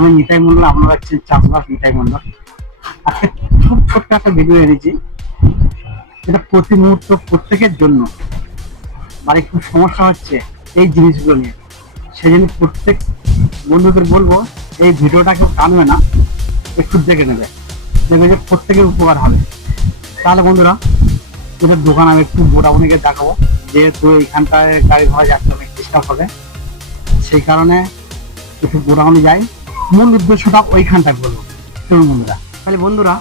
আমি নিতাই মন্ডল, আপনারা হচ্ছেন চাষবাস নিতাই মন্ডল। আজকে খুব ছোট্ট একটা ভিডিও এনেছি, এটা প্রতি মুহূর্ত প্রত্যেকের জন্য। বাড়ি খুব সমস্যা হচ্ছে এই জিনিসগুলো নিয়ে, সেই জন্য প্রত্যেক বন্ধুদের বলবো এই ভিডিওটা কেউ টানবে না, একটু দেখে নেবে, দেখবে যে প্রত্যেকের উপকার হবে। তাহলে বন্ধুরা, এদের দোকান আমি একটু বোটাবনিকে দেখাবো, যেহেতু এইখানটায় গাড়ি ঘোড়া যাচ্ছে অনেক ডিস্টার্ব হবে, সেই কারণে একটু বোটাবনি যাই। মূল উদ্দেশ্যটা ওইখানটায় বলবো, চলুন বন্ধুরা। তাহলে বন্ধুরা,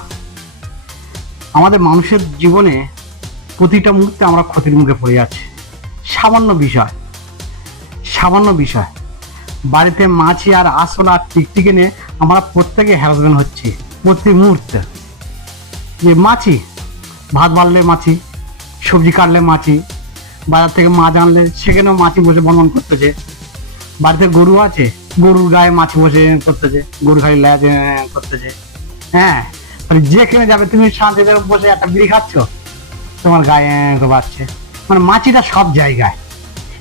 আমাদের মানুষের জীবনে প্রতিটা মুহূর্তে আমরা ক্ষতির মুখে পড়ে যাচ্ছি। সামান্য বিষয় বাড়িতে মাছি আর আসলা আর টিকটিকে নিয়ে আমরা প্রত্যেকে হ্যারাসমেন্ট হচ্ছি প্রতি মুহূর্তে। যে মাছি, ভাত বাড়লে মাছি, সবজি কাটলে মাছি, বাজার থেকে মাছ আনলে সেখানেও মাছি বসে বনবন করতেছে। বাড়িতে গরু আছে, গরুর গায়ে মাছি বসে করতেছে, গরু খালি ল্যাজ করতেছে। হ্যাঁ, মানে যেখানে যাবে তুমি শান্তিতে বসে একটা বিড়ি খাচ্ছ, তোমার গায়ে বাড়ছে। মানে মাছিটা সব জায়গায়।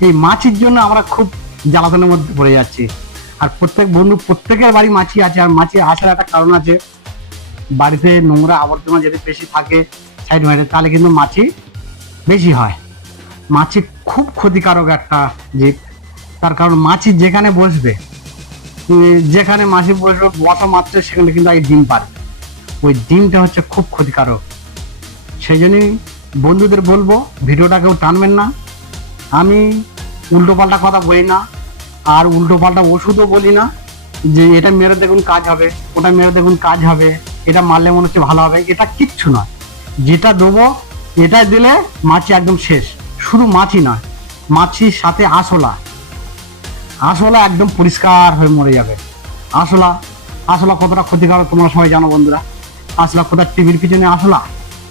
এই মাছির জন্য আমরা খুব জ্বালাতনের মধ্যে পড়ে যাচ্ছি। আর প্রত্যেক বন্ধু প্রত্যেকের বাড়ি মাছি আছে, আর মাছি আসার একটা কারণ আছে। বাড়িতে নোংরা আবর্জনা যদি বেশি থাকে সাইড মাইডে, তাহলে কিন্তু মাছি বেশি হয়। মাছি খুব ক্ষতিকারক একটা জীব, তার কারণ মাছি যেখানে বসবে, যেখানে মাছি বসবে বসা মাত্র সেখানে কিন্তু এই ডিম পারে। ওই ডিমটা হচ্ছে খুব ক্ষতিকারক। সেই জন্যই বন্ধুদের বলবো ভিডিওটা কেউ টানবেন না। আমি উল্টোপাল্টা কথা বলি না, আর উল্টোপাল্টা ওষুধও বলি না যে এটা মেরে দেখুন কাজ হবে, ওটা মেরে দেখুন কাজ হবে, এটা মারলে মনে হচ্ছে ভালো হবে। এটা কিচ্ছু নয়। যেটা দেবো এটা দিলে মাছি একদম শেষ। শুধু মাছি নয়, মাছির সাথে আসলা একদম পরিষ্কার হয়ে মরে যাবে। আসলা কতটা ক্ষতিকারক তোমরা সবাই জানো বন্ধুরা। আসলা কোথায় টিভির পিছনে আসলা,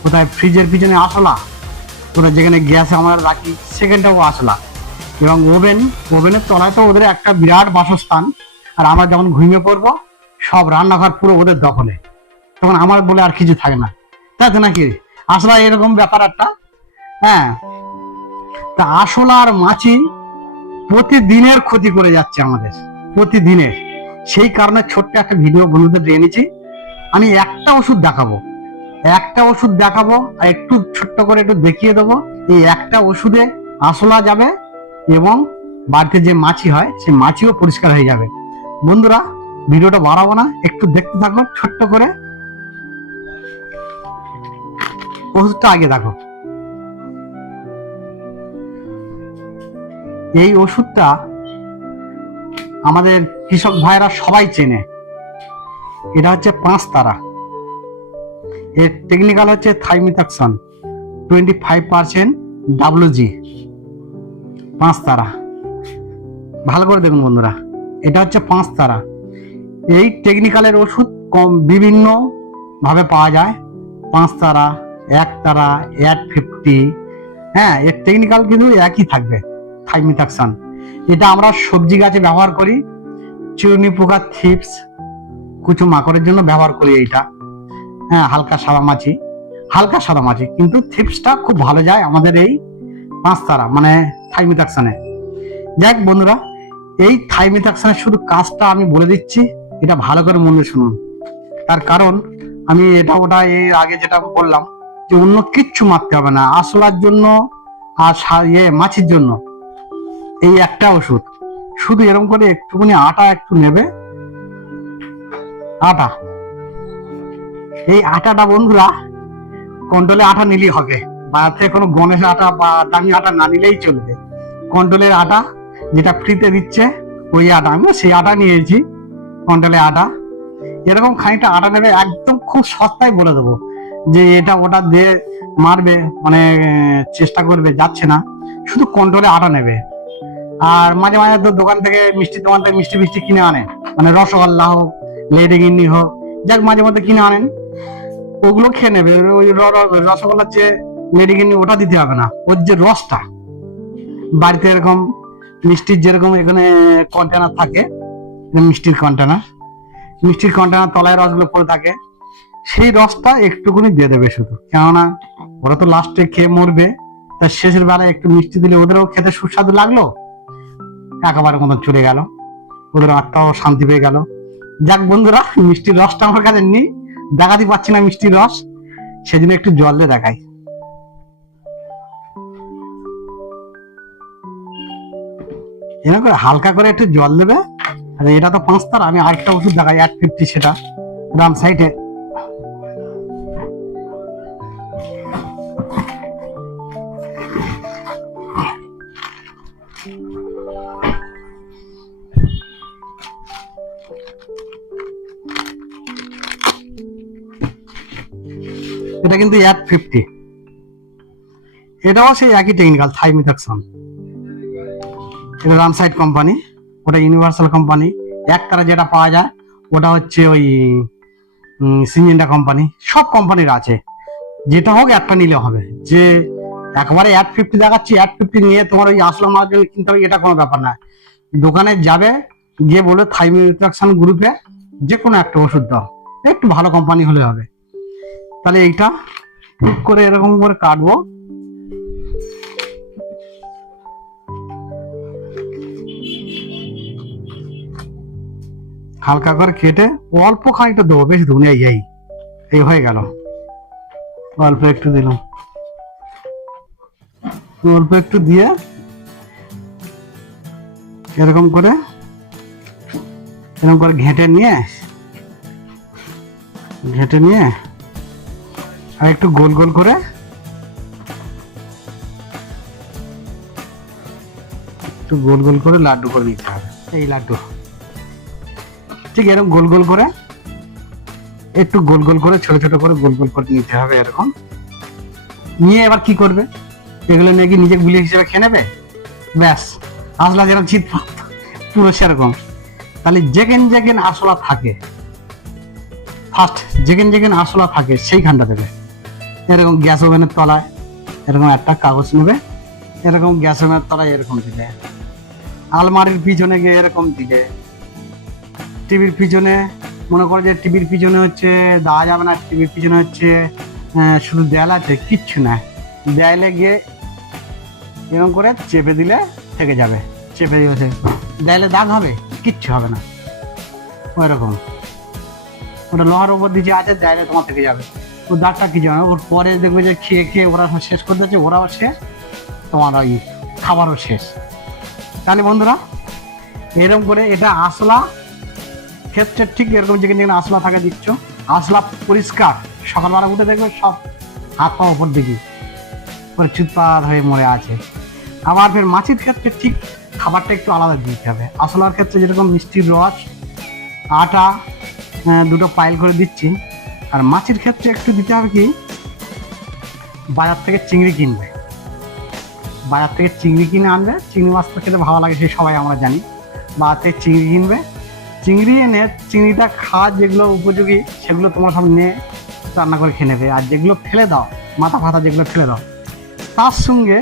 কোথায় ফ্রিজের পিছনে আসলা, কোথায় যেখানে গ্যাসে আমরা রাখি সেখানটাও আসলা। এবং ওভেনের তলায় তো ওদের একটা বিরাট বাসস্থান। আর আমরা যখন ঘুমিয়ে পড়বো, সব রান্নাঘর পুরো ওদের দখলে, তখন আমার বলে আর কিছু থাকে না, তাই তো নাকি? আসলা এরকম ব্যাপার একটা। হ্যাঁ, তা আসলা আর মাছি প্রতিদিনের ক্ষতি করে যাচ্ছে আমাদের, প্রতিদিনের। সেই কারণে ছোট্ট একটা ভিডিও বন্ধুদের দিয়ে এনেছি। আমি একটা ওষুধ দেখাবো আর একটু ছোট্ট করে একটু দেখিয়ে দেবো। এই একটা ওষুধে আসলা যাবে এবং বাড়িতে যে মাছি হয় সে মাছিও পরিষ্কার হয়ে যাবে। বন্ধুরা, ভিডিওটা বাড়াবো না, একটু দেখতে থাকো ছোট্ট করে। ওষুধটা আগে দেখো। এই ওষুধটা আমাদের কৃষক ভাইরা সবাই চেনে। এটা হচ্ছে 5 তারা। এর টেকনিক্যাল হচ্ছে থাইমিথাক্সন 25% WG 5 তারা। ভালো করে দেখুন বন্ধুরা, এটা হচ্ছে 5 তারা। এই টেকনিক্যালের ওষুধ বিভিন্ন ভাবে পাওয়া যায়। 5 তারা, 1 তারা, 850। হ্যাঁ, এর টেকনিক্যাল কিন্তু একই থাকবে, থাইমিথাক্সন। এটা আমরা সবজি গাছে ব্যবহার করি, চূর্ণি পোকা, থিপস, কুচু মাকড়ের জন্য ব্যবহার করি এইটা। হ্যাঁ, হালকা সাদা মাছি, কিন্তু থিপসটা খুব ভালো যায় আমাদের এই 5 তারা মানে থাইমিথাক্সনে। যাক বন্ধুরা, এই থাইমিথাক্সনের শুধু কাজটা আমি বলে দিচ্ছি, এটা ভালো করে মনে শুনুন। তার কারণ আমি এটা ওটা এর আগে যেটা বললাম যে অন্য কিচ্ছু মারতে হবে না, আসলার জন্য আর মাছির জন্য এই একটা ওষুধ। শুধু এরকম করে একটুখানি আটা একটু নেবে, এই আটাটা বন্ধুরা কন্ট্রোলে আটা নিলেই হবে। বাজার থেকে কোনো গণেশ আটা বা দামি আটা না নিলেই চলবে। কন্ট্রোলের আটা যেটা ফ্রিতে দিচ্ছে ওই আটা, আমি সেই আটা নিয়েছি, কন্ট্রোলের আটা। এরকম খানিকটা আটা নেবে, একদম খুব সস্তায় বলে দেবো যে এটা ওটা দিয়ে মারবে, মানে চেষ্টা করবে, যাচ্ছে না। শুধু কন্ট্রোলে আটা নেবে। আর মাঝে মাঝে তো দোকান থেকে দোকান থেকে মিষ্টি কিনে আনে, মানে রসগোল্লা হোক, লেডি গিন্নি হোক, যাক মাঝে মধ্যে কিনে আনেন, ওগুলো খেয়ে নেবে। ওই রসগোল্লার যে লেডি গিন্নি ওটা দিতে হবে না, ওর যে রসটা বাড়িতে এরকম মিষ্টির যেরকম এখানে কন্টেনার থাকে, মিষ্টির কন্টেনার তলায় রসগুলো পড়ে থাকে, সেই রসটা একটুখানি দিয়ে দেবে শুধু। কেননা ওরা তো লাস্টে খেয়ে মরবে, তার শেষের বেলায় একটু মিষ্টি দিলে ওদেরও খেতে সুস্বাদু লাগলো, একেবারে মতন চলে গেল, ওদের আত্মাও শান্তি পেয়ে গেল। যাক বন্ধুরা, মিষ্টির রসটা আমার কাছে নেই, দেখাতে পাচ্ছি না মিষ্টির রস, সেদিন একটু জল দিয়ে দেখাই। এরকম করে হালকা করে একটু জল দেবে। আর এটা তো 5 তার, আমি আরেকটা ওষুধ দেখাই 850, সেটা ডান সাইডে। এটা কিন্তু 850, এটাও সেই একই টেকনিক্যাল, থাইমিথাক্সন। এটা রামসাইড কোম্পানি, ওটা ইউনিভার্সাল কোম্পানি। একতারা যেটা পাওয়া যায় ওটা হচ্ছে ওই সিনজেন্টা কোম্পানি। সব কোম্পানির আছে, যেটা হোক একটা নিলে হবে। যে একবারে 850 দেখাচ্ছি, 850 নিয়ে তোমার ওই আসলা মার্কেট কিনতে হবে, এটা কোনো ব্যাপার না। দোকানে যাবে, গিয়ে বলে থাইমিথাক্সন গ্রুপে যে কোনো একটা ওষুধ দাও, একটু ভালো কোম্পানি হলে হবে। তাহলে এইটা টুক করে এরকম করে কাটবো। হালকা করে কেটে অল্প খানিকটা দেবো, বেশি দেবো না। এই হয়ে গেল, অল্প একটু দিলাম, অল্প একটু দিয়ে এরকম করে ঘেঁটে নিয়ে আর একটু গোল গোল করে লাড্ডু করে নিতে হবে। এই লাড্ডু ঠিক এরকম গোল গোল করে, একটু গোল গোল করে ছোট ছোট করে গোল গোল করে নিতে হবে। এরকম নিয়ে এবার কি করবে, এগুলো নিয়ে কি নিজে গুলি হিসেবে খেয়ে নেবে, ব্যাস। আসলা যেরকম চিত পুরো সেরকম। তাহলে যেখানে আসলা থাকে, ফার্স্ট যেখানে আসলা থাকে সেইখানটা দেবে। এরকম গ্যাস ওভেনের তলায় এরকম একটা কাগজ নেবে, এরকম গ্যাস ওভেনের তলায় এরকম দিলে, আলমারির পিছনে গিয়ে এরকম দিলে, টিভির পিছনে, মনে করো যে টিভির পিছনে হচ্ছে দেওয়া যাবে না, টিভির পিছনে হচ্ছে শুধু দেয়াল আছে, কিচ্ছু না, দেয়ালে গিয়ে এরকম করে চেপে দিলে থেকে যাবে। চেপে দিয়েছে দেয়ালে দাগ হবে, কিচ্ছু হবে না। ওই রকম ওটা লোহার উপর দিকে আছে, দেয়ালে তোমার থেকে যাবে, ও দাগটা কিছু হবে না। ওর পরে দেখবে যে খেয়ে খেয়ে ওরা শেষ করে দিচ্ছে, ওরাও শেষ, তোমার ওই খাবারও শেষ। তাহলে বন্ধুরা এরকম করে এটা আসলা ক্ষেত্রে ঠিক এরকম যেখানে আসলা থাকে দিচ্ছ, আসলা পরিষ্কার, সকালবেলা উঠে দেখবে সব হাত পা উপর দিকে পরে চুতপাত হয়ে মরে আছে। আবার ফের মাছির ক্ষেত্রে ঠিক খাবারটা একটু আলাদা দিতে হবে। আসলার ক্ষেত্রে যেরকম মিষ্টির রস, আটা দুটো পাইল করে দিচ্ছি, আর মাছির ক্ষেত্রে একটু দিতে হবে কি, বাজার থেকে চিংড়ি কিনবে, বাজার থেকে চিংড়ি কিনে আনবে। চিংড়ি মাছ তো খেতে ভালো লাগে, সে সবাই আমরা জানি। বাজার থেকে চিংড়ি কিনবে, চিংড়ি এনে চিংড়িটা খাওয়ার যেগুলো উপযোগী সেগুলো তোমার সব নিয়ে রান্না করে খেয়ে নেবে। আর যেগুলো ফেলে দাও, মাথা ফাতা যেগুলো ফেলে দাও, তার সঙ্গে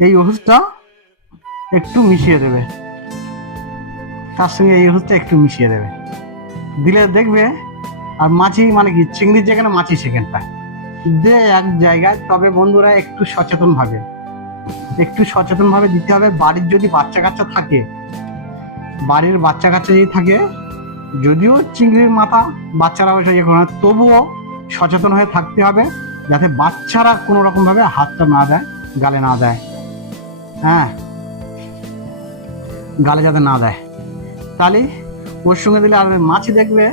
এই ওষুধটা একটু মিশিয়ে দেবে, দিলে দেখবে। আর মাছি মানে কি, চিংড়ির যেখানে মাছি সেখানটা দে এক জায়গায়। তবে বন্ধুরা একটু সচেতন ভাবে দিতে হবে। বাড়ির যদি বাচ্চা কাচ্চা যদি থাকে, যদিও চিংড়ির মাথা বাচ্চারা ওইসব ইয়ে করে না, তবুও সচেতন হয়ে থাকতে হবে যাতে বাচ্চারা কোনো রকম ভাবে হাতটা না দেয়, গালে না দেয়, হ্যাঁ, গালে যাতে না দেয়। তাহলে ওর সঙ্গে দিলে, আর মাছি দেখবে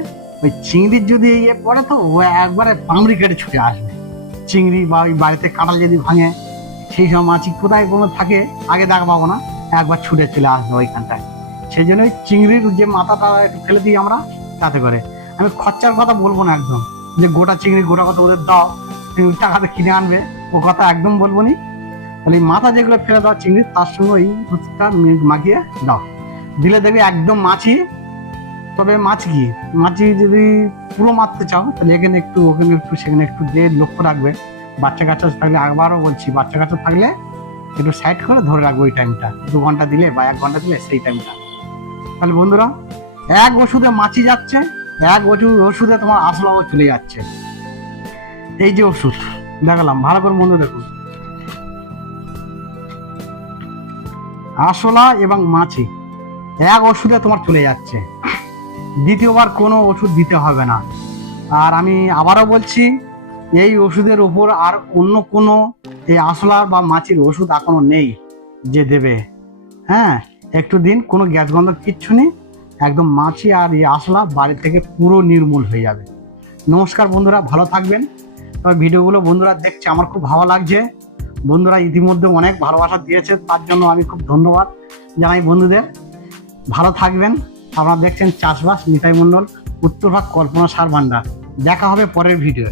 ওই চিংড়ির যদি ইয়ে পড়ে তো ও একবারে পামড়ি কেটে ছুটে আসবে। চিংড়ি বা ওই বাড়িতে কাঁঠাল যদি ভাঙে, সেই সব মাছি কোথায় কোনো থাকে আগে দাগ পাবো না, একবার ছুটে চলে আসবে ওইখানটায়। সেই জন্য ওই চিংড়ির যে মাথাটা একটু ফেলে দিই আমরা, তাতে করে। আমি খরচার কথা বলবো না একদম, যে গোটা চিংড়ি গোটা কথা ওদের দাও, টাকাতে কিনে আনবে, ও কথা একদম বলবো নি। তাহলে এই মাথা যেগুলো ফেলে দাও চিংড়ির, তার সঙ্গে ওই ওষুধটা মাখিয়ে দাও, দিলে দেখবে একদম মাছি। তবে মাছি যদি পুরো মারতে চাও, তাহলে এখানে একটু ওখানে একটু সেখানে একটু দিয়ে লক্ষ্য রাখবে। বাচ্চা কাচ্চা থাকলে, আবারও বলছি, বাচ্চা কাচ্চা থাকলে একটু সাইড করে ধরে রাখবো ওই টাইমটা, 2 ঘন্টা দিলে বা 1 ঘন্টা দিলে সেই টাইমটা। তাহলে বন্ধুরা এক ওষুধে মাছি যাচ্ছে, এক ওষুধে তোমার আসলাও চলে যাচ্ছে। এই যে ওষুধ দেখালাম, ভালো করে মনে দেখুন, আসলা এবং মাছি এক ওষুধে তোমার চলে যাচ্ছে। দ্বিতীয়বার কোনো ওষুধ দিতে হবে না। আর আমি আবারও বলছি, এই ওষুধের উপর আর অন্য কোনো এই আঁশলার বা মাছির ওষুধ এখনো নেই যে দেবে। হ্যাঁ, একটু দিন, কোনো গ্যাস গন্ধ কিচ্ছু নেই, একদম মাছি আর এই আঁশলা বাড়ি থেকে পুরো নির্মূল হয়ে যাবে। নমস্কার বন্ধুরা, ভালো থাকবেন। তবে ভিডিওগুলো বন্ধুরা দেখছে, আমার খুব ভালো লাগছে। বন্ধুরা ইতিমধ্যে অনেক ভালোবাসা দিয়েছে, তার জন্য আমি খুব ধন্যবাদ জানাই বন্ধুদের। ভালো থাকবেন। আপনারা দেখছেন চাষবাস নিতাই মণ্ডল, উত্তরভাগ কল্পনা সার ভান্ডার। দেখা হবে পরের ভিডিওয়।